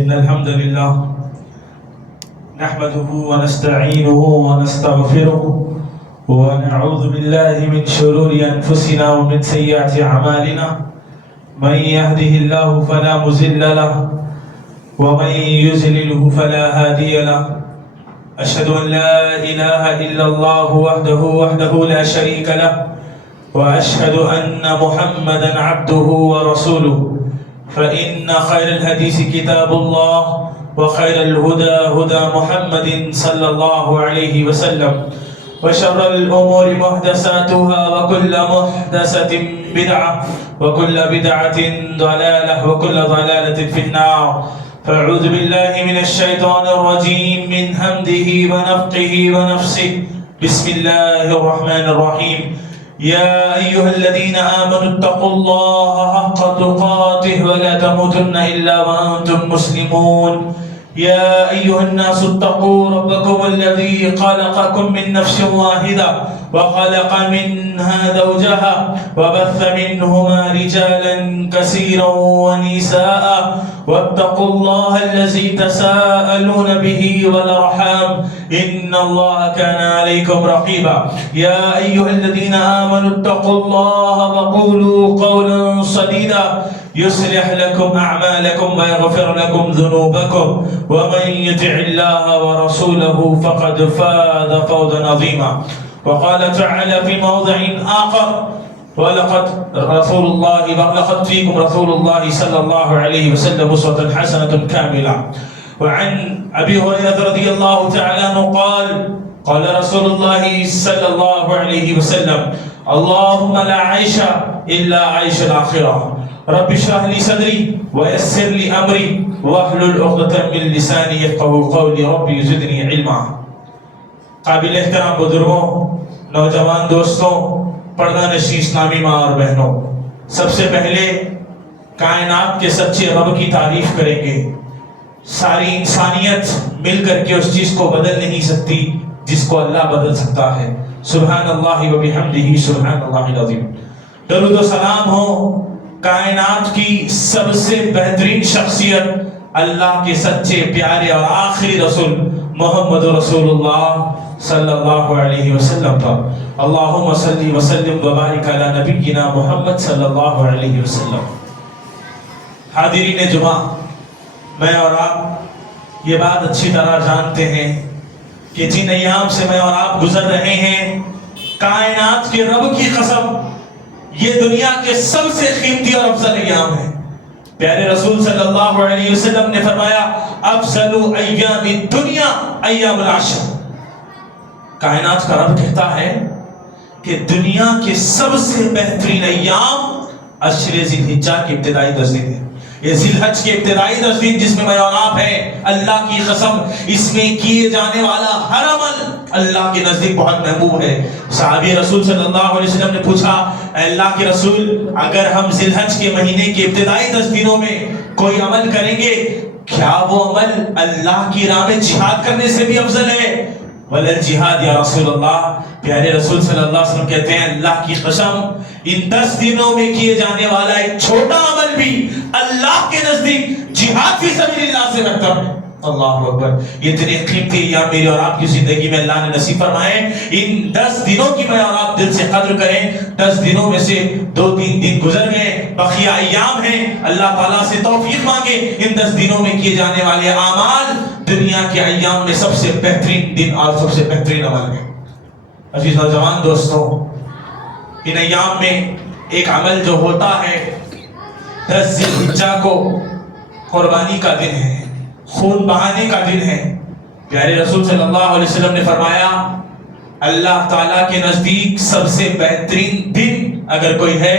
إن الحمد لله نحمده ونستعينه ونستغفره ونعوذ بالله من شرور أنفسنا ومن سيئات أعمالنا من يهده الله فلا مضل له ومن يضلله فلا هادي له أشهد أن لا إله إلا الله وحده لا شريك له وأشهد أن محمدا عبده ورسوله فإن خير الحديث كتاب الله وخير الهدى هدى محمد صلى الله عليه وسلم وشر الأمور محدثاتها وكل محدثة بدعة وكل بدعة ضلالة وكل ضلالة في النار. فأعوذ بالله من الشيطان الرجيم من همده ونفقه ونفسه. بسم الله الرحمن الرحيم. يا أيها الذين آمنوا اتقوا الله حق تقاته ولا تموتن إلا وأنتم مسلمون. يا أيها الناس اتقوا ربكم الذي خلقكم من نفس واحدة وخلق منها زوجها وبث منهما رجالا كثيرا ونساء واتقوا الله الذي تساءلون به والأرحام إن الله كان عليكم رقيبا. يا أيها الذين آمنوا اتقوا الله وقولوا قولا سديدا يصلح لكم أعمالكم ويغفر لكم ذنوبكم ومن يطع الله ورسوله فقد فاز فوزا عظيما. وقال تعالى في موضع آخر ولقد فيكم رسول الله صلى الله عليه وسلم أسوة حسنة كاملة. وعن أبي هريرة رضي الله تعالى عنه قال رسول الله صلى الله عليه وسلم اللهم لا عيش إلا عيش الآخرة رب اشرح لي صدري ويسر لي أمري واحلل عقدة من لساني يفقهوا قولي ربي زدني علما. قابل احترام بزرگوں، نوجوان دوستوں، پردہ نشین اسلامی ماں اور بہنوں، سب سے پہلے کائنات کے سچے رب کی تعریف کریں گے. ساری انسانیت مل کر کے اس چیز کو بدل نہیں سکتی جس کو اللہ بدل سکتا ہے. سبحان اللہ و بحمدہ سبحان اللہ العظیم. درود و سلام ہو کائنات کی سب سے بہترین شخصیت اللہ کے سچے پیارے اور آخری رسول محمد رسول اللہ صلی اللہ علیہ وسلم پر. اللہم صلی وسلم وبارک علی نبینا محمد صلی اللہ علیہ وسلم. حاضرین جمعہ، میں اور آپ یہ بات اچھی طرح جانتے ہیں کہ جن ایام سے میں اور آپ گزر رہے ہیں، کائنات کے رب کی قسم یہ دنیا کے سب سے قیمتی اور افضل ایام ہے. پیارے رسول صلی اللہ علیہ وسلم نے فرمایا افضل ایام الدنیا ایام العشر. کائنات کا رب کہتا ہے کہ دنیا کے سب سے بہترین ایام عشر ذی الحجہ کے ابتدائی 10 دن ہیں. یہ ذی الحج کے ابتدائی 10 دن جس میں میں اور آپ ہیں، اللہ کی قسم اس میں کیے جانے والا ہر عمل اللہ کے نزدیک بہت محبوب ہے. صحابی رسول صلی اللہ علیہ وسلم نے پوچھا اے اللہ کے رسول، اگر ہم ذی الحج کے مہینے کے ابتدائی 10 دنوں میں کوئی عمل کریں گے، کیا وہ عمل اللہ کی راہ میں جہاد کرنے سے بھی افضل ہے؟ وَلَا الْجِهَادِ یا رسول اللہ. پیارے رسول صلی اللہ علیہ وسلم کہتے ہیں اللہ کی قسم ان 10 دنوں میں کیے جانے والا ایک چھوٹا عمل بھی اللہ کے نزدیک جہاد فی سبیل اللہ سے بہتر ہے. اللہ اکبر. یہ اتنے قیمتی ایام میری اور آپ کی زندگی میں اللہ نے نصیب فرمائے. ان 10 دنوں کی میں اور آپ دل سے قدر کریں. 10 دنوں میں سے 2-3 دن گزر گئے، بقیہ ایام ہیں. اللہ تعالیٰ سے توفیق مانگے ان 10 دنوں میں کیے جانے والے اعمال دنیا کے ایام میں سب سے بہترین دن اور سب سے بہترین عمل ہے. عزیز نوجوان دوستوں، ان ایام میں ایک عمل جو ہوتا ہے 10 ذی الحجہ کو قربانی کا دن ہے، خون بہانے کا دن ہے. پیارے رسول صلی اللہ علیہ وسلم نے فرمایا اللہ تعالیٰ کے نزدیک سب سے بہترین دن اگر کوئی ہے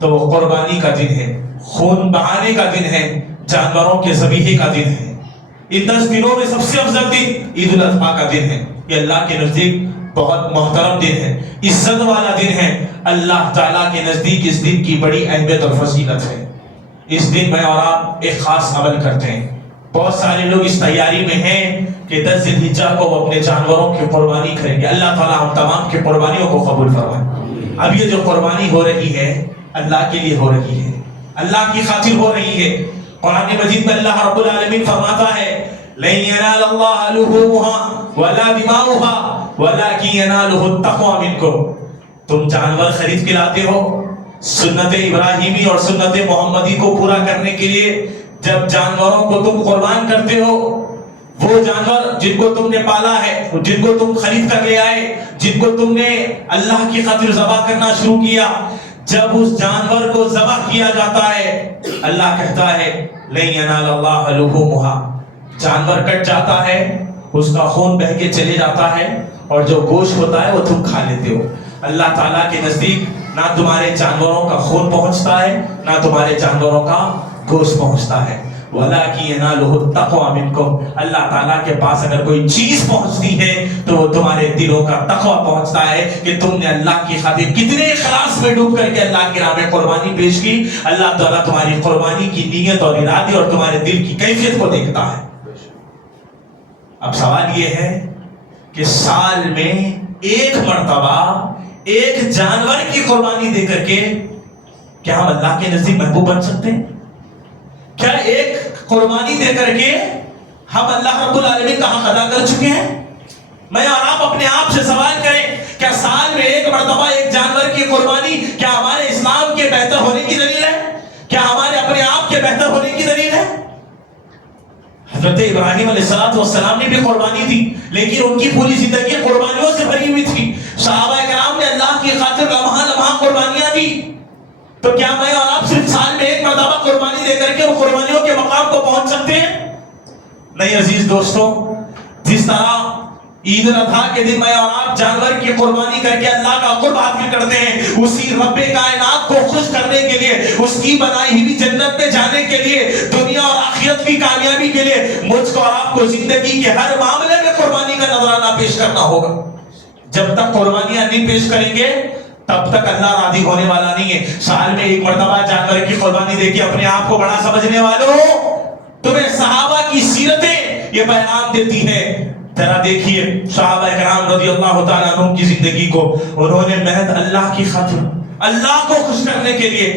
تو وہ قربانی کا دن ہے، خون بہانے کا دن ہے، جانوروں کے ذبیحے کا دن ہے. ان 10 دنوں میں سب سے افضل دن عید الاضحیٰ کا دن ہے. یہ اللہ کے نزدیک بہت محترم دن ہے، عزت والا دن ہے. اللہ تعالیٰ کے نزدیک اس دن کی بڑی اہمیت اور فضیلت ہے. اس دن میں اور آپ ایک خاص عمل کرتے ہیں. بہت سارے لوگ اس تیاری میں ہیں کہ 10 ذی الحجہ کو وہ اپنے جانوروں کی قربانی کریں گے. اللہ تعالیٰ ہم تمام کی قربانیوں کو قبول فرمائے. اب یہ جو قربانی ہو رہی ہے اللہ کے لیے ہو رہی ہے، اللہ کی خاطر ہو رہی ہے. قرآن مجید میں اللہ رب العالمین فرماتا ہے لن ينال الله لحومها ولا دماؤها ولكن يناله التقوى منكم. تم جانور خرید کے لاتے ہو سنت ابراہیمی اور سنت محمدی کو پورا کرنے کے لیے. جب جانوروں کو تم قربان کرتے ہو، وہ جانور جن کو تم نے پالا ہے، جن کو تم خرید کر لے آئے، جن کو تم نے اللہ کی خاطر ذبح کرنا شروع کیا، جب اس جانور کو ذبح کیا جاتا ہے اللہ کہتا ہے لن ینال اللہ لحومها. جانور کٹ جاتا ہے، اس کا خون بہہ کے چلے جاتا ہے، اور جو گوشت ہوتا ہے وہ تم کھا لیتے ہو. اللہ تعالیٰ کے نزدیک نہ تمہارے جانوروں کا خون پہنچتا ہے، نہ تمہارے جانوروں کا گوشت پہنچتا ہے. وَلَٰكِنْ يَنَالُهُ التَّقْوَىٰ مِنْكُمْ. اللہ تعالیٰ کے پاس اگر کوئی چیز پہنچتی ہے تو وہ تمہارے دلوں کا تقویٰ پہنچتا ہے کہ تم نے اللہ کی خاطر کتنے اخلاص میں ڈوب کر کے اللہ کی راہ میں قربانی پیش کی. اللہ تعالیٰ تمہاری قربانی کی نیت اور ارادے اور تمہارے دل کی کیفیت کو دیکھتا ہے. اب سوال یہ ہے کہ سال میں ایک مرتبہ ایک جانور کی قربانی دے کر کے کیا ہم اللہ کے نزدیک محبوب بن سکتے ہیں؟ کیا ایک قربانی دے کر کے ہم اللہ رب العالمین کا حق ادا کر چکے ہیں؟ میں اور آپ اپنے آپ سے سوال کریں، کیا سال میں ایک مرتبہ ایک جانور کی قربانی کیا ہمارے اسلام کے بہتر ہونے کی دلیل ہے؟ کیا ہمارے اپنے آپ کے بہتر ہونے کی دلیل ہے؟ حضرت ابراہیم علیہ السلام نے بھی قربانی دی، لیکن ان کی پوری زندگی قربانیوں سے بھری ہوئی تھی. صحابہ کرام نے اللہ کی خاطر لمحہ لمحہ قربانیاں دی. تو کیا میں اور آپ صرف سال میں ایک مرتبہ قربانی دے کر کے ان قربانیوں کے مقام کو پہنچ سکتے ہیں؟ نہیں عزیز دوستو، جس طرح عید الاضحیٰ کے دن میں اور آپ جانور کی قربانی کر کے اللہ کا قرب حاصل کرتے ہیں، اسی رب کائنات کو خوش کرنے کے لیے، اس کی بنائی ہوئی جنت میں جانے کے لیے، دنیا اور آخرت کی کامیابی کے لیے مجھ کو اور آپ کو زندگی کے ہر معاملے میں قربانی کا نذرانہ پیش کرنا ہوگا. جب تک قربانیاں نہیں پیش کریں گے تب تک اللہ راضی ہونے والا نہیں ہے. سال میں ایک مرتبہ جانور کی قربانی دے کے اپنے آپ کو بڑا سمجھنے والوں، تمہیں صحابہ کی سیرتیں یہ پیغام دیتی ہے. ذرا دیکھیے صحابہ کرام رضی اللہ تعالیٰ عنہ کی زندگی کو. انہوں نے محض اللہ کی خاطر، اللہ کو خوش کرنے کے لیے،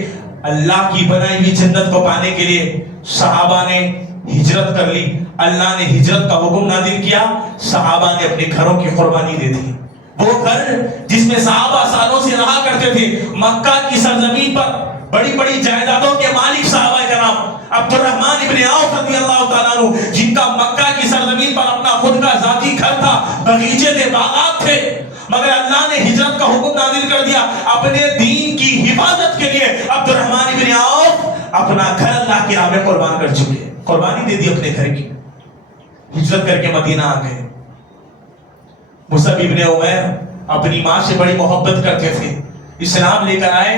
اللہ کی بنائی ہوئی جنت کو پانے کے لیے صحابہ نے ہجرت کر لی. اللہ نے ہجرت کا حکم نازل کیا، صحابہ نے اپنے گھروں کی قربانی دے دی. وہ گھر جس میں صحابہ سالوں سے رہا کرتے تھے، مکہ کی سرزمین پر بڑی بڑی جائیدادوں کے مالک صحابہ کرام، عبد الرحمن ابن عوف رضی اللہ تعالیٰ عنہ، جن کا مکہ کی سرزمین پر اپنا خود کا ذاتی گھر تھا، باغیچے تھے، باغات تھے، مگر اللہ نے ہجرت کا حکم نازل کر دیا. اپنے دین کی حفاظت کے لیے عبد الرحمن ابن عوف اپنا گھر اللہ کی راہ میں قربان کر چکے، قربانی دے دی اپنے گھر کی. ہجرت کر کے مدینہ آ گئے. مصعب ابن عمیر اپنی ماں سے بڑی محبت کرتے تھے، اسلام لے کر آئے.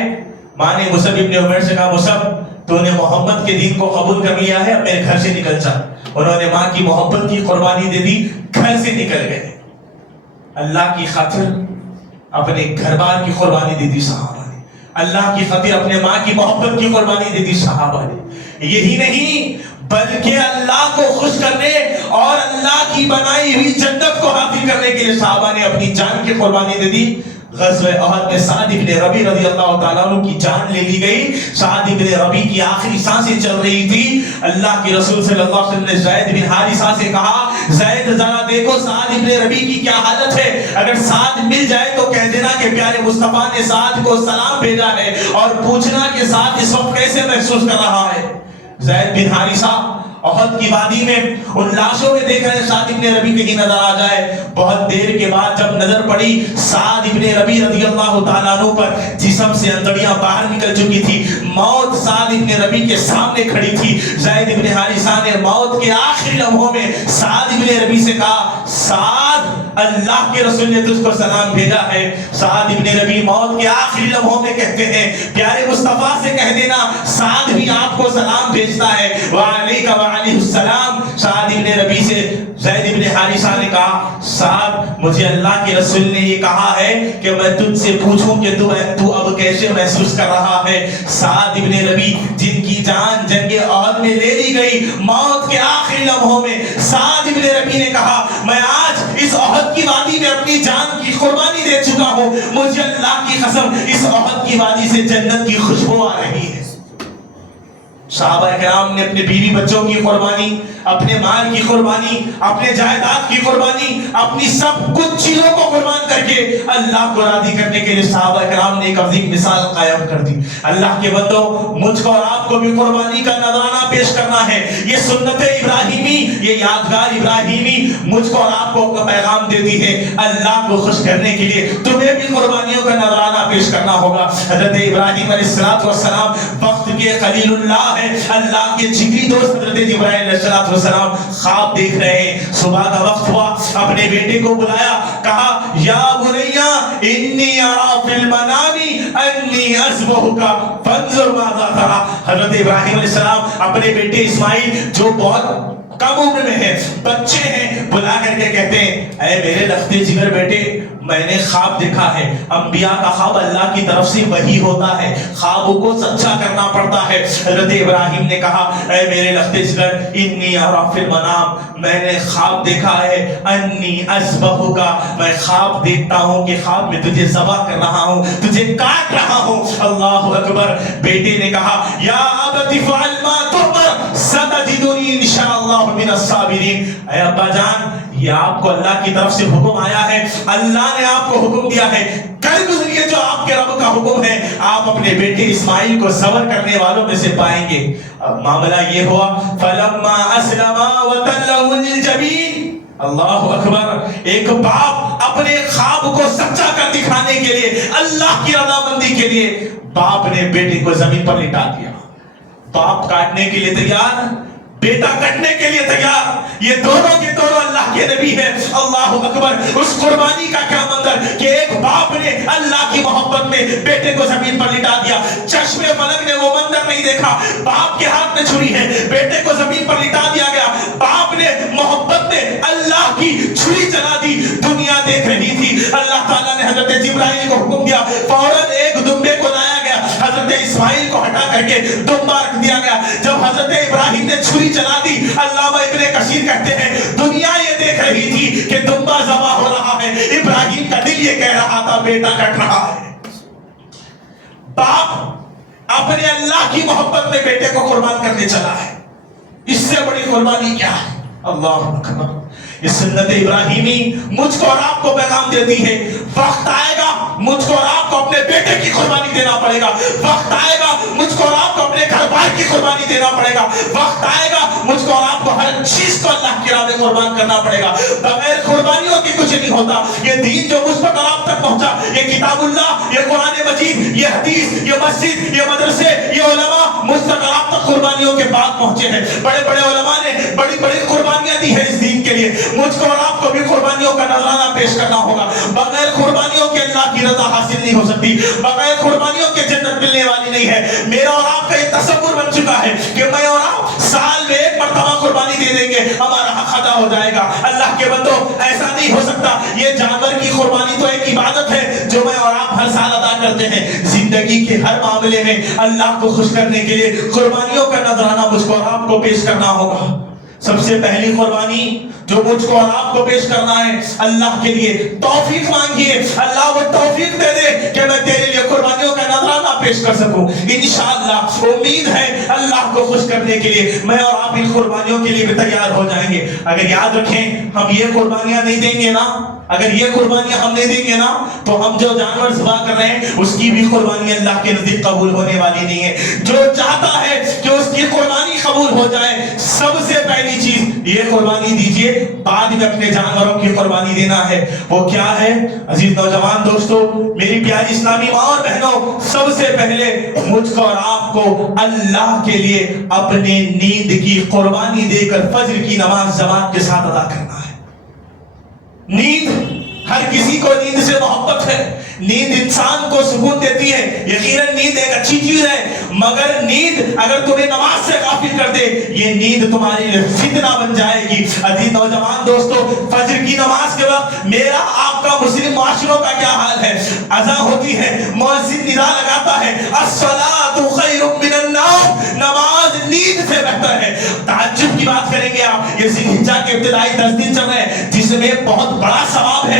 ماں نے مصعب ابن عمیر سے کہا مصعب تو نے محمد کے دین کو قبول کر لیا ہے، اب میرے گھر سے نکل جا. انہوں نے ماں کی محبت کی قربانی دے دی، گھر سے نکل گئے. اللہ کی خاطر اپنے گھر بار کی قربانی دے دی صحابہ نے، اللہ کی خاطر اپنے ماں کی محبت کی قربانی دے دی صحابہ نے. یہی نہیں بلکہ اللہ کو خوش کرنے اور اللہ کی بنائی ہوئی جنت کو حاصل کرنے کے لیے صحابہ نے اپنی جان کی قربانی دے دی. غزوہ احد میں سعد ابن ربیع رضی اللہ تعالیٰ عنہ کی جان لے لی گئی. سعد ابن ربیع کی آخری سانسیں چل رہی تھی. اللہ کے رسول صلی اللہ علیہ وسلم نے زید بن حارثہ سے کہا زید ذرا دیکھو سعد ابن ربیع کی کیا حالت ہے، اگر سعد مل جائے تو کہہ دینا کہ پیارے مصطفیٰ نے سعد کو سلام بھیجا ہے، اور پوچھنا کہ سعد اس وقت کیسے محسوس کر رہا ہے. زید بن حارثہ احد کی وادی میں ان لاشوں میں دیکھ رہے ہیں سعد ابن ربیع کہیں نظر آ جائے. بہت دیر کے بعد جب نظر پڑی سعد ابن ربیع رضی اللہ تعالیٰ عنہ پر، جسم سے انتڑیاں باہر نکل چکی تھی، موت سعد ابن ربیع کے سامنے کھڑی تھی. زید ابن حارثہ نے موت کے آخری لمحوں میں سعد ابن ربیع سے کہا سعد اللہ کے رسول نے تجھ کو سلام بھیجا ہے. سعد ابن ربیع موت کے آخری لمحوں میں کہتے ہیں پیارے مصطفیٰ سے کہہ دینا سعد بھی آپ کو سلام بھیجتا ہے. وعلیکہ وعلیہ السلام. سعد ابن ربیع سے زید ابن حارثہ نے کہا سعد مجھے اللہ کے رسول نے یہ کہا ہے کہ میں تجھ سے پوچھوں کہ تو اب کیسے محسوس کر رہا ہے. سعد ابن ربیع جن کی جان جنگ احد میں لے لی گئی، موت کے آخری لمحوں میں سعد ابن ربیع نے کہا میں آج اس احد کی وادی میں اپنی جان کی قربانی دے چکا ہوں، مجھے اللہ کی قسم اس احد کی وادی سے جنت کی خوشبو آ رہی ہے. صحابہ کرام نے اپنے بیوی بچوں کی قربانی، اپنے مال کی قربانی، اپنے جائیداد کی قربانی، اپنی سب کچھ چیزوں کو قربان کر کے اللہ کو راضی کرنے کے لیے صحابہ کرام نے ایک عظیم مثال قائم کر دی۔ اللہ کے بندو، مجھ کو اور آپ کو بھی قربانی کا نذرانہ پیش کرنا ہے۔ یہ سنت ابراہیمی، یہ یادگار ابراہیمی مجھ کو اور آپ کو اپنا پیغام دیتی ہے۔ اللہ کو خوش کرنے کے لیے تمہیں بھی قربانیوں کا نذرانہ پیش کرنا ہوگا۔ حضرت ابراہیم علیہ السلام وقت کے خلیل اللہ ہے، اللہ کے جگری دوست حضرت جبرائیل علیہ السلام خواب دیکھ رہے ہیں۔ صبح کا وقت ہوا، اپنے بیٹے کو بلایا، کہا یا بنیا انی ارا فی المنام انی اذبحک فانظر ماذا ترى۔ حضرت ابراہیم علیہ السلام اپنے بیٹے اسماعیل جو بہت کم عمر میں ہے، بچے ہیں، بلا کر کے کہتے ہیں اے میرے لختے جگر بیٹے، میں نے خواب دیکھا ہے۔ انبیاء کا خواب اللہ کی طرف سے وحی ہوتا ہے، خوابوں کو سچا کرنا پڑتا ہے۔ حضرت ابراہیم نے کہا اے میرے لختے جگر انی ارا فی المنام، میں نے خواب دیکھا ہے، انی اذبحک، میں خواب دیکھتا ہوں کہ خواب میں تجھے ذبح کر رہا ہوں، تجھے کاٹ رہا ہوں۔ اللہ اکبر۔ بیٹے نے کہا یا ابت فعل ما تؤمر ستجدنی انشاءاللہ من الصابرین۔ اے ابا جان، یہ آپ کو اللہ کی طرف سے حکم آیا ہے، اللہ نے آپ کو حکم دیا ہے، کر گزریے جو آپ کے رب کا حکم ہے، آپ اپنے بیٹے اسماعیل کو صبر کرنے والوں میں سے پائیں گے۔ اب معاملہ یہ ہوا فلما اسلما وتلہ للجبین۔ اللہ اکبر۔ ایک باپ اپنے خواب کو سچا کر دکھانے کے لیے، اللہ کی رضامندی کے لیے، باپ نے بیٹے کو زمین پر لٹا دیا۔ باپ کاٹنے کے لیے تیار، بیٹا کٹنے کے لیے تیار، یہ دونوں کے دونوں اللہ کے نبی ہیں۔ اللہ اکبر۔ اس قربانی کا کیا منظر کہ ایک باپ نے اللہ کی محبت میں بیٹے کو زمین پر لٹا دیا۔ چشم فلک نے وہ منظر نہیں دیکھا، باپ کے ہاتھ میں چھری ہے، بیٹے کو زمین پر لٹا دیا گیا، باپ نے محبت میں اللہ کی چھری چلا دی، دنیا دیکھ رہی تھی۔ اللہ تعالیٰ نے حضرت جبرائیل کو حکم دیا، فوراً ایک دمبے کو لایا گیا، حضرت اسماعیل کو ہٹا کر کے دمبا رکھ دیا گیا۔ جب حضرت ابراہیم نے چھری چلا دی، علامہ ابن کثیر کہتے ہیں دنیا یہ دیکھ رہی تھی کہ دمبا ذبح ہو رہا ہے، ابراہیم کا دل یہ کہہ رہا تھا بیٹا کٹ رہا ہے۔ باپ اپنے اللہ کی محبت میں بیٹے کو قربان کرنے چلا ہے، اس سے بڑی قربانی کیا ہے؟ اللہ اکبر۔ یہ سنت ابراہیمی مجھ کو اور آپ کو پیغام دیتی ہے، وقت آئے گا مجھ کو اور آپ کو اپنے بیٹے کی قربانی دینا پڑے گا، وقت آئے گا مجھ کو اور آپ کو اپنے گھر بار کی قربانی دینا پڑے گا، وقت آئے گا مجھ کو اور آپ کو ہر چیز کو اللہ کی راہ میں قربان کرنا پڑے گا۔ بغیر قربانیوں کے کچھ نہیں ہوتا۔ یہ دین جو مجھ پر آپ تک پہنچا، یہ کتاب اللہ، یہ قرآن مجید، یہ حدیث، یہ مسجد، یہ مدرسے، یہ علماء مجھ تک آپ تک قربانیوں کے بعد پہنچے ہیں۔ بڑے بڑے علماء نے بڑی بڑی قربانیاں دی ہیں اس دین کے لیے، مجھ کو اور آپ کو بھی قربانیوں کا نذرانہ پیش کرنا ہوگا۔ بغیر قربانیوں کے اللہ کی رضا حاصل نہیں ہو سکتی، بغیر قربانیوں کے جنت ملنے والی نہیں ہے۔ میرا اور آپ کا یہ تصور بن چکا ہے کہ میں اور آپ سال میں ایک مرتبہ قربانی دے دیں گے، ہمارا حق ادا ہو جائے گا۔ اللہ کے بندو، ایسا نہیں ہو سکتا۔ یہ جانور کی قربانی تو ایک عبادت ہے جو میں اور آپ ہر سال ادا کرتے ہیں۔ زندگی کے ہر معاملے میں اللہ کو خوش کرنے کے لیے قربانیوں کا نذرانہ مجھ کو اور آپ کو پیش کرنا ہوگا۔ سب سے پہلی قربانی جو مجھ کو اور آپ کو پیش کرنا ہے، اللہ کے لیے توفیق مانگیے، اللہ وہ توفیق دے دے کہ میں تیرے لیے قربانیوں کا نذرانہ پیش کر سکوں۔ انشاءاللہ امید ہے اللہ کو خوش کرنے کے لیے میں اور آپ ان قربانیوں کے لیے بھی تیار ہو جائیں گے۔ اگر یاد رکھیں ہم یہ قربانیاں نہیں دیں گے نا، اگر یہ قربانیاں ہم نہیں دیں گے نا، تو ہم جو جانور ذبح کر رہے ہیں اس کی بھی قربانی اللہ کے نزدیک قبول ہونے والی نہیں ہے۔ جو چاہتا ہے کہ اس کی قربانی قبول ہو جائے، سب سے پہلی چیز یہ قربانی دیجئے، بعد میں اپنے جانوروں کی قربانی دینا ہے۔ وہ کیا ہے؟ عزیز نوجوان دوستو، میری پیاری اسلامی ماں اور بہنوں، سب سے پہلے مجھ کو اور آپ کو اللہ کے لیے اپنے نیند کی قربانی دے کر فجر کی نماز جماعت کے ساتھ ادا کرنا ہے۔ نیند، ہر کسی کو نیند سے محبت ہے، نیند انسان کو سکون دیتی ہے، یقیناً نیند ایک اچھی چیز ہے، مگر نیند اگر تمہیں نماز سے غافل کر دے، یہ نیند تمہارے لیے فتنہ بن جائے گی۔ عزیز نوجوان دوستو، فجر کی نماز کے وقت میرا آپ کا مسلم معاشروں کا کیا حال ہے؟ اذان ہوتی ہے، مؤذن ندا لگاتا ہے، الصلاۃ خیر من النوم، نماز نیند سے بہتر ہے۔ تہجد کی بات کریں گے آپ، یہ ذی الحجہ کے ابتدائی 10 دن چل رہے ہیں جس میں بہت بڑا ثواب ہے،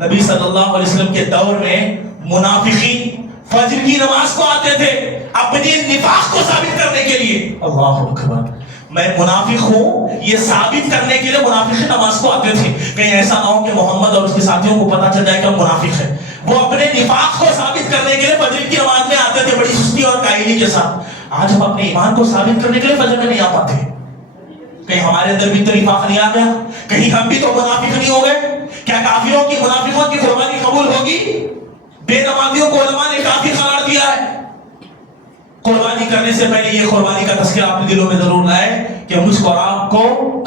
نبی صلی اللہ علیہ وسلم کے دور میں منافقین فجر کی نماز کو آتے تھے اپنی نفاق کو ثابت کرنے کے لیے. اللہ اکبر. میں منافق ہوں یہ ثابت کرنے کے لیے منافق نماز کو آتے تھے. کہیں ایسا نہ ہو کہ محمد اور اس کے ساتھیوں کو پتا چل جائے کہ ہم منافق ہیں. وہ اپنے نفاق کو ثابت کرنے کے لیے فجر کی نماز میں آتے تھے بڑی سستی اور کاہلی کے ساتھ. آج ہم اپنے ایمان کو ثابت کرنے کے لیے فجر میں نہیں آ پاتے. کہیں ہمارے اندر بھی تو نفاق نہیں آ گیا؟ کہیں ہم بھی تو منافق نہیں ہو گئے؟ کیا کافروں کی منافقوں کی قربانی قبول ہوگی؟ بے نمازیوں کو علماء نے کافر قرار دیا ہے. قربانی کرنے سے پہلے یہ قربانی کا تذکرہ اپنے دلوں میں ضرور لائے کہ مجھ کو اور آپ کو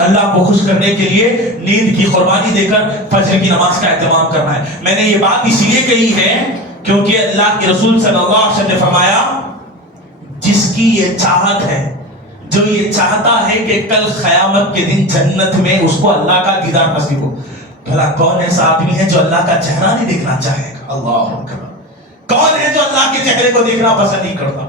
اللہ کو خوش کرنے کے لیے نیند کی قربانی دے کر فجر کی نماز کا اہتمام کرنا ہے. میں نے یہ بات اس لیے کہی ہے کیونکہ اللہ کے رسول صلی اللہ علیہ وسلم نے فرمایا جس کی یہ چاہت ہے، جو یہ چاہتا ہے کہ کل قیامت کے دن جنت میں اس کو اللہ کا دیدار نصیب ہو. بھلا کون ایسا آدمی ہے جو اللہ کا چہرہ نہیں دیکھنا چاہے گا؟ اللہ اکبر. کون ہے جو اللہ کے چہرے کو دیکھنا پسند نہیں کرتا؟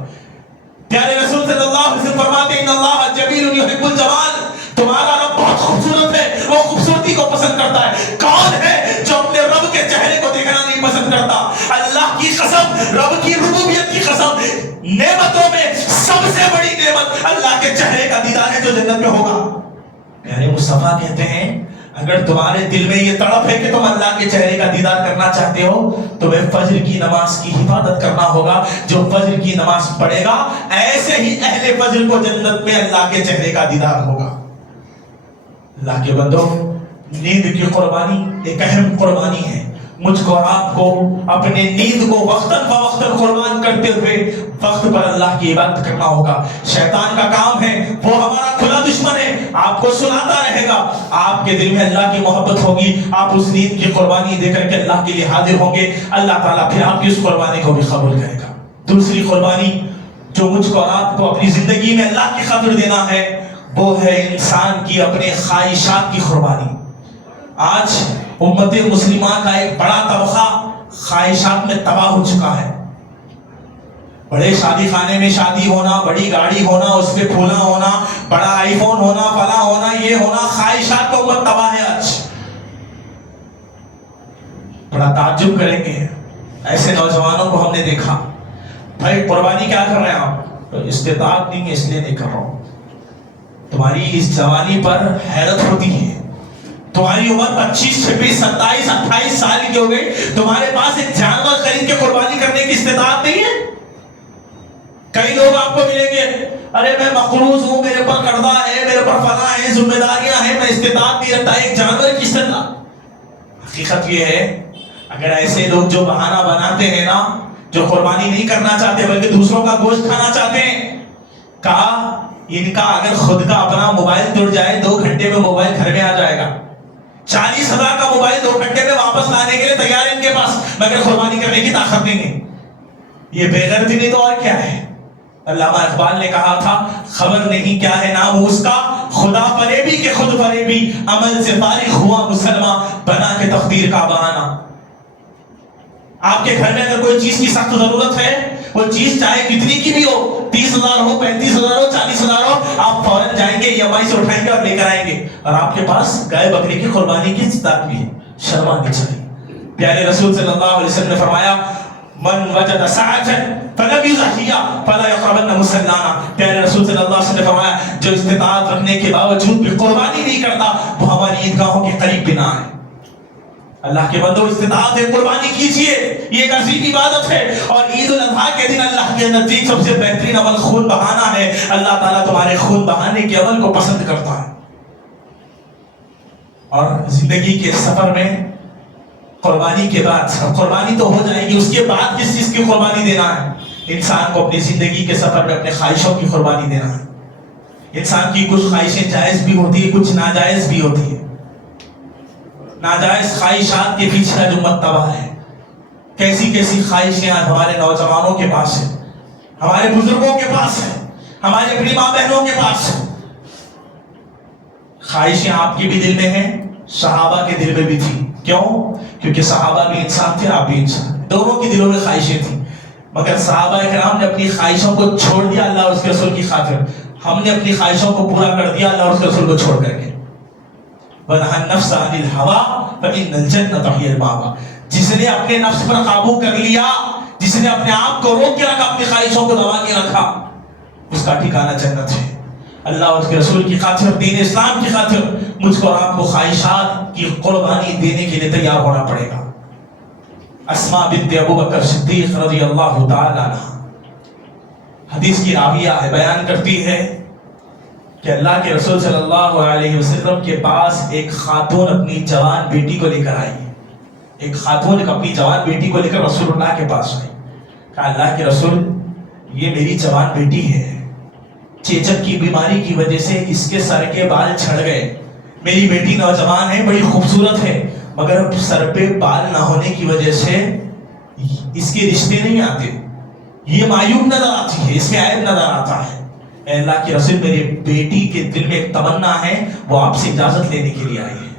پیارے رسول صلی اللہ علیہ وسلم فرماتے ہیں ان اللہ جمیل یحب الجمال. تمہارا رب بہت خوبصورت ہے، وہ خوبصورتی کو پسند کرتا ہے. کون ہے جو اپنے رب کے چہرے کو دیکھنا نہیں پسند کرتا؟ اللہ کی قسم، رب کی ربوبیت کی قسم، نعمتوں میں سب سے بڑی نعمت اللہ کے چہرے کا دیدار ہے جو جنت میں ہوگا. پیارے مصطفیٰ کہتے ہیں اگر تمہارے دل میں یہ تڑپ ہے کہ تم اللہ کے چہرے کا دیدار کرنا چاہتے ہو تو میں فجر کی نماز کی حفاظت کرنا ہوگا. جو فجر کی نماز پڑھے گا ایسے ہی اہل فجر کو جنت میں اللہ کے چہرے کا دیدار ہوگا. اللہ کے بندو، نیند کی قربانی ایک اہم قربانی ہے. مجھ کو اور آپ کو اپنے نیند کو وقتاً فوقتاً قربان کرتے ہوئے وقت پر اللہ کی عبادت کرنا ہوگا. شیطان کا کام ہے، وہ ہمارا کھلا دشمن ہے، آپ کو سناتا رہے گا. آپ کے دل میں اللہ کی محبت ہوگی، آپ اس نیند کی قربانی دے کر کے اللہ کے لیے حاضر ہوں گے. اللہ تعالیٰ پھر آپ کی اس قربانی کو بھی قبول کرے گا. دوسری قربانی جو مجھ کو اور آپ کو اپنی زندگی میں اللہ کی خاطر دینا ہے وہ ہے انسان کی اپنے خواہشات کی قربانی. آج امت مسلمہ کا ایک بڑا طبقہ خواہشات میں تباہ ہو چکا ہے. بڑے شادی خانے میں شادی ہونا، بڑی گاڑی ہونا، اس پہ پھولا ہونا، بڑا آئی فون ہونا، فلاں ہونا، یہ ہونا، خواہشات کو امت تباہ ہے. آج بڑا تعجب کریں گے ایسے نوجوانوں کو ہم نے دیکھا. بھائی قربانی کیا کر رہے ہیں آپ؟ استطاعت نہیں ہے اس لیے نہیں کر رہا ہوں. تمہاری اس جوانی پر حیرت ہوتی ہے. تمہاری عمر 25، 26، 27، 28 سال کی ہو گئی، تمہارے پاس ایک جانور خرید کے قربانی کرنے کی استطاعت نہیں ہے. کئی لوگ آپ کو ملیں گے، ارے میں مقروض ہوں، میرے پر قرضہ ہے، میرے پر فلاں ہے، ذمہ داریاں ہیں، میں استطاعت نہیں رکھتا. ایک جانور کی استطاعت. حقیقت یہ ہے اگر ایسے لوگ جو بہانہ بناتے ہیں نا، جو قربانی نہیں کرنا چاہتے بلکہ دوسروں کا گوشت کھانا چاہتے ہیں، کہا ان کا اگر خود کا اپنا موبائل ٹوٹ جائے 2 گھنٹے میں موبائل گھر میں آ جائے گا. 40,000 کا موبائل 2 گھنٹے میں واپس لانے کے لیے تیار ہے ان کے پاس، مگر قربانی کرنے کی طاقت نہیں ہے. یہ بے غیرتی نہیں تو اور کیا ہے؟ علامہ اقبال نے کہا تھا خبر نہیں کیا ہے نام اس کا، خدا فریبی کے خود فریبی، عمل سے فارغ ہوا مسلمان، بنا کے تقدیر کا بہانہ. آپ کے گھر میں اگر کوئی چیز کی سخت ضرورت ہے، وہ چیز چاہے کتنی کی بھی ہو، 30,000 ہو، 35,000 ہو، 40,000 ہو، آپ فوراً جائیں گے EMI سے اٹھائیں گے اور لے کر آئیں گے. اور آپ کے پاس گائے بکری کی قربانی کی استطاعت بھی ہے، شرم آنی چاہیے. پیارے رسول صلی اللہ علیہ وسلم نے فرمایا من وجد سعة فلم يضحيها فلا يقربن مصلانا. پیارے رسول صلی اللہ علیہ وسلم نے فرمایا جو استطاعت رکھنے کے باوجود بھی قربانی نہیں کرتا وہ ہماری عیدگاہوں کے قریب بھی نہ آئے. اللہ کے بندو استطاعت ہے، قربانی کیجئے، یہ ایک عظیم عبادت ہے. اور عید الاضحیٰ کے دن اللہ کے نزدیک سب سے بہترین عمل خون بہانا ہے. اللہ تعالیٰ تمہارے خون بہانے کے عمل کو پسند کرتا ہے. اور زندگی کے سفر میں قربانی کے بعد، قربانی تو ہو جائے گی، اس کے بعد کس چیز کی قربانی دینا ہے؟ انسان کو اپنی زندگی کے سفر میں اپنے خواہشوں کی قربانی دینا ہے. انسان کی کچھ خواہشیں جائز بھی ہوتی ہے، کچھ ناجائز بھی ہوتی ہے. ناجائز خواہشات کے پیچھے آج امت تباہ ہے. کیسی کیسی خواہشیں آج ہمارے نوجوانوں کے پاس ہیں، ہمارے بزرگوں کے پاس ہیں، ہمارے اپنی ماں بہنوں کے پاس ہیں. خواہشیں آپ کے بھی دل میں ہیں، صحابہ کے دل میں بھی تھی. کیوں؟ کیونکہ صحابہ بھی انسان تھے، آپ بھی انسان، دونوں کے دلوں میں خواہشیں تھیں. مگر صحابہ کرام نے اپنی خواہشوں کو چھوڑ دیا اللہ اور اس کے رسول کی خاطر. ہم نے اپنی خواہشوں کو پورا کر دیا اللہ اور اس کے رسول کو چھوڑ کر کے. وَنَهَا النَّفْسَ عَنِ الْهَوَىٰ فَإِنَّ الْجَنَّةَ هِيَ الْمَأْوَىٰ. جس نے اپنے نفس پر قابو کر لیا، جس نے اپنے آپ کو روک کے رکھا، اپنی خواہشوں کو دبا کے رکھا، اس کا ٹھکانہ جنت ہے۔ اللہ اور اس کے رسول کی خاطر، دین اسلام کی خاطر مجھ کو اور آپ کو خواہشات کی قربانی دینے کے لیے تیار ہونا پڑے گا۔ اسماء بنت ابو بکر صدیق رضی اللہ تعالی عنہ حدیث کی راویہ ہے، بیان کرتی ہے کہ اللہ کے رسول صلی اللہ علیہ وسلم کے پاس ایک خاتون اپنی جوان بیٹی کو لے کر آئی۔ ایک خاتون اپنی جوان بیٹی کو لے کر رسول اللہ کے پاس آئی، کہا اللہ کے رسول یہ میری جوان بیٹی ہے، چیچک کی بیماری کی وجہ سے اس کے سر کے بال جھڑ گئے، میری بیٹی نوجوان ہے، بڑی خوبصورت ہے، مگر سر پہ بال نہ ہونے کی وجہ سے اس کے رشتے نہیں آتے، یہ معیوب نظر آتی ہے، اس میں عیب نظر آتا ہے۔ اے اللہ کے رسول میری بیٹی کے دل میں ایک تمنا ہے، وہ آپ سے اجازت لینے کے لیے آئی ہے۔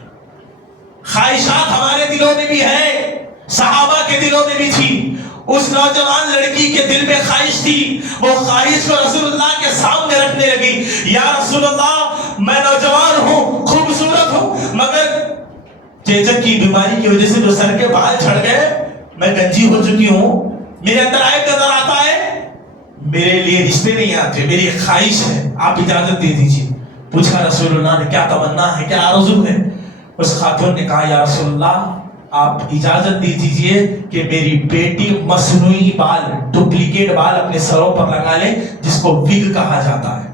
خواہشات ہمارے دلوں میں بھی ہے، صحابہ کے دلوں میں بھی تھی۔ اس نوجوان لڑکی کے دل میں خواہش تھی، وہ خواہش کو رسول اللہ کے سامنے رکھنے لگی، یا رسول اللہ میں نوجوان ہوں، خوبصورت ہوں، مگر چیچک کی بیماری کی وجہ سے جو سر کے بال جھڑ گئے، میں گنجی ہو چکی ہوں، میرے اندر عیب نظر آتا ہے، میرے لیے رشتے نہیں آتے، میری ایک خواہش ہے، آپ اجازت دے دیجیے۔ پوچھا رسول اللہ نے کیا تمنا ہے، کیا آرزو ہے؟ اس خاتون نے کہا یا رسول اللہ آپ اجازت دے دیجئے کہ میری بیٹی مصنوعی بال، ڈپلیکیٹ بال اپنے سروں پر لگا لے، جس کو وگ کہا جاتا ہے۔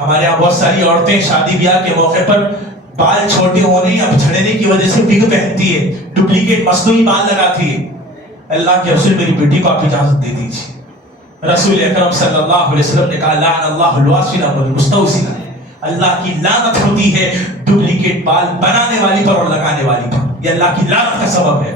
ہمارے یہاں بہت ساری عورتیں شادی بیاہ کے موقع پر بال چھوٹے ہونے یا جھڑنے کی وجہ سے وگ پہنتی ہے، ڈپلیکیٹ مصنوعی بال لگاتی ہے۔ اللہ کے رسول میری بیٹی کو آپ اجازت دے دیجیے۔ رسول اکرم صلی اللہ علیہ وسلم نے کہا لعن اللہ الواسلہ والمستوسلہ، اللہ کی لعنت ہوتی ہے ڈپلیکیٹ بال بنانے والی پر اور لگانے والی پر، یہ اللہ کی لعنت کا سبب ہے۔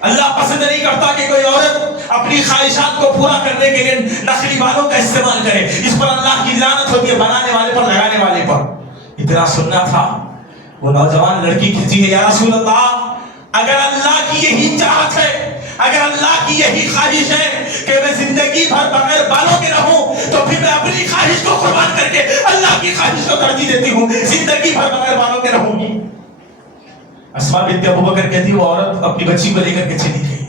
اللہ پسند نہیں کرتا کہ کوئی عورت اپنی خواہشات کو پورا کرنے کے لیے نقلی بالوں کا استعمال کرے، اس پر اللہ کی لعنت ہوتی ہے، بنانے والے پر، لگانے والے پر۔ اتنا سننا تھا، وہ نوجوان لڑکی کہتی ہے یا رسول اللہ اگر اللہ کی یہی چاہت ہے، اگر اللہ کی یہی خواہش ہے کہ میں زندگی بھر بغیر بالوں کے رہوں، تو پھر میں اپنی خواہش کو قربان کر کے اللہ کی خواہش کو ترجیح دیتی ہوں، زندگی بھر بغیر بالوں کے رہوں گی۔ اسماء بنت ابو بکر کہتی وہ عورت اپنی بچی کو لے کر کے چلی گئی،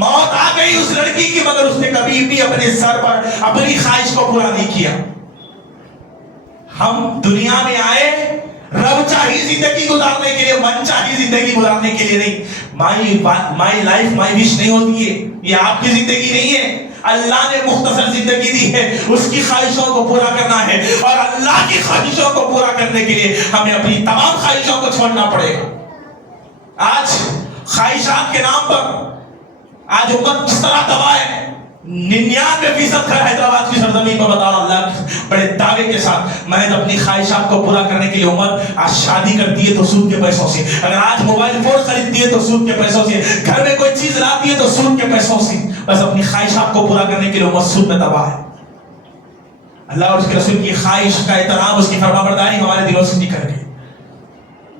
موت آ گئی اس لڑکی کی، مگر اس نے کبھی بھی اپنے سر پر اپنی خواہش کو پورا نہیں کیا۔ ہم دنیا میں آئے رب چاہی زندگی گزارنے کے لیے، من چاہی زندگی گزارنے کے لیے نہیں۔ مائی لائف مائی وش نہیں ہوتی ہے، یہ آپ کی زندگی نہیں ہے، اللہ نے مختصر زندگی دی ہے، اس کی خواہشوں کو پورا کرنا ہے، اور اللہ کی خواہشوں کو پورا کرنے کے لیے ہمیں اپنی تمام خواہشوں کو چھوڑنا پڑے گا۔ آج خواہشات کے نام پر آج امت کس طرح تباہ ہے۔ 99% گھر حیدرآباد کی سرزمین پر بتا رہا ہوں اللہ بڑے دعوے کے ساتھ، محض اپنی خواہشات کو پورا کرنے کے لیے امت آج شادی کرتی ہے تو سود کے پیسوں سے، اگر آج موبائل فون خریدتی ہے تو سود کے پیسوں سے، گھر میں کوئی چیز لاتی ہے تو سود کے پیسوں سے، بس اپنی خواہشات کو پورا کرنے کے لیے امت سود میں تباہ ہے۔ اللہ اور اس کے رسول کی خواہش کا احترام، اس کی فرمانبرداری ہمارے دلوں سے نکل گئی۔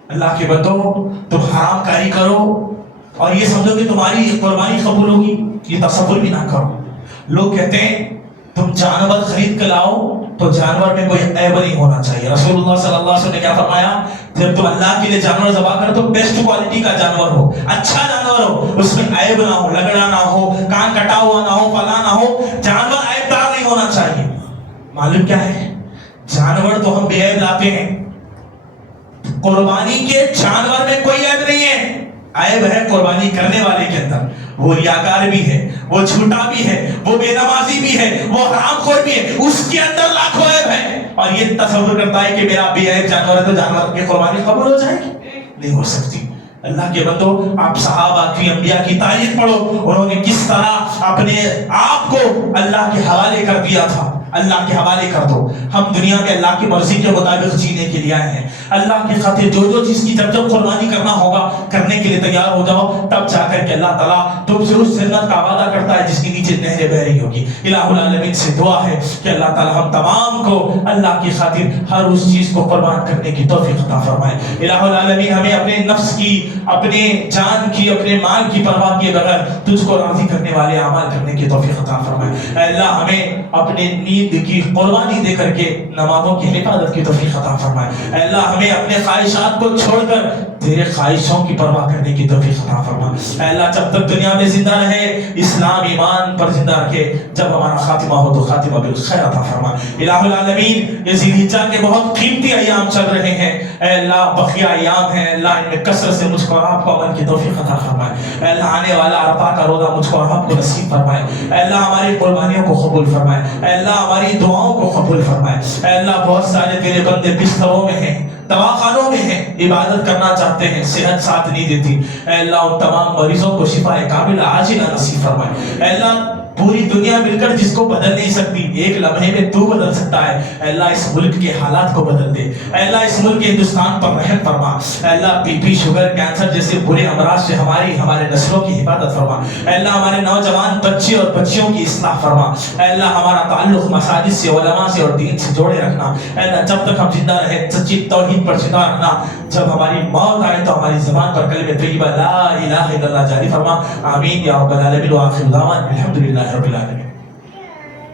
اللہ کے بندو تم حرام کاری کرو اور یہ سمجھو کہ تمہاری قربانی قبول ہوگی، یہ تصور بھی نہ کرو۔ لوگ کہتے ہیں تم جانور خرید کر لاؤ تو جانور میں کوئی عیب نہیں ہونا چاہیے۔ رسول اللہ صلی اللہ علیہ وسلم نے کیا فرمایا، جب تم اللہ کے لیے جانور ذبح کرو تو بیسٹ کوالٹی کا جانور ہو، اچھا جانور ہو، اس میں عیب نہ ہو، لگڑا نہ ہو، کان کٹا ہوا نہ ہو، فلاں نہ ہو، جانور عیب دار نہیں ہونا چاہیے۔ معلوم کیا ہے، جانور تو ہم بے عیب لاتے ہیں، قربانی کے جانور میں کوئی عیب نہیں ہے، عیب ہے قربانی کرنے والے کے اندر، وہ ریاکار بھی ہے، وہ جھوٹا بھی ہے، وہ بے نمازی بھی ہے، وہ حرام خور بھی ہے، اس کے اندر لاکھوں عیب ہے، اور یہ تصور کرتا ہے کہ میرا بے عیب جانور ہے تو جانور کی قربانی قبول ہو جائے گی، نہیں ہو سکتی۔ اللہ کے بندو آپ صحابہ کی، انبیاء کی تاریخ پڑھو، انہوں نے کس طرح اپنے آپ کو اللہ کے حوالے کر دیا تھا۔ اللہ کے حوالے کر دو، ہم دنیا میں اللہ کی مرضی کے مطابق جینے کے لیے آئے ہیں، اللہ کی خاطر جو جو چیز کی جب جب قربانی کرنا ہوگا کرنے کے لیے تیار ہو جاؤ، تب جا کر کے اللہ تعالیٰ تم سے اس جنت کا وعدہ کرتا ہے جس کے نیچے نہریں بہ رہی ہوگی۔ الہ العالمین سے دعا ہے کہ اللہ تعالیٰ ہم تمام کو اللہ کی خاطر ہر اس چیز کو قربان کرنے کی توفیق عطا فرمائے۔ الہ العالمین ہمیں اپنے نفس کی، اپنے جان کی، اپنے مال کی پرواہ کیے بغیر تجھ کو راضی کرنے والے اعمال کرنے کی توفیق عطا فرمائے۔ اے اللہ ہمیں اپنے نیند کی قربانی دے کر کے نمازوں کی حفاظت کی توفیق عطا فرمائے. اے اللہ ہمیں اپنے خواہشات کو چھوڑ کر تیرے خواہشوں کی پرواہ کرنے کی توفیق عطا فرما. اے اللہ جب تک دنیا میں زندہ رہے اسلام ایمان پر زندہ رکھے, جب ہمارا خاتمہ ہو تو خاتمہ بالخیر عطا فرما. الہ العالمین یہ ذی الحجہ کے بہت قیمتی ایام چل رہے ہیں, اے اللہ بقیہ ایام ہیں, اللہ ان میں کثرت سے مجھ کو اور آپ کو عمل کی توفیق عطا فرمائے. اے اللہ آنے والا عرفہ کا روزہ مجھ کو اور آپ کو نصیب فرمائے. اے اللہ ہماری قربانیوں کو قبول فرمائے. اے اللہ ہماری دعاؤں کو قبول فرمائے. اے اللہ بہت سارے تیرے بندے بستروں میں ہیں, دواخانوں میں ہیں, عبادت کرنا چاہتے ہیں, صحت ساتھ نہیں دیتی. اے اللہ ان تمام مریضوں کو شفا کاملہ عاجلہ نصیب فرمائے. اے اللہ پوری دنیا مل کر جس کو بدل نہیں سکتی, ایک لمحے میں تو بدل سکتا ہے. اے اللہ اس ملک کے حالات کو بدل دے. اے اللہ اس ملک ہندوستان پر رحم فرما. اے اللہ بی پی, شوگر, کینسر جیسے برے امراض سے ہمارے نسلوں کی حفاظت فرما. اے اللہ ہمارے نوجوان بچے اور بچیوں کی اصلاح فرما. اے اللہ ہمارا تعلق مساجد سے, علماء سے اور دین سے جوڑے رکھنا. اے اللہ جب تک ہم زندہ رہے سچی توحید پر زندہ رکھنا. جب ہماری موت آئے تو ہماری زبان پر کلمہ طیبہ لا الہ الا اللہ جاری فرما. آمین یا رب العالمین. وآخر دعوانا الحمدللہ رب العالمین.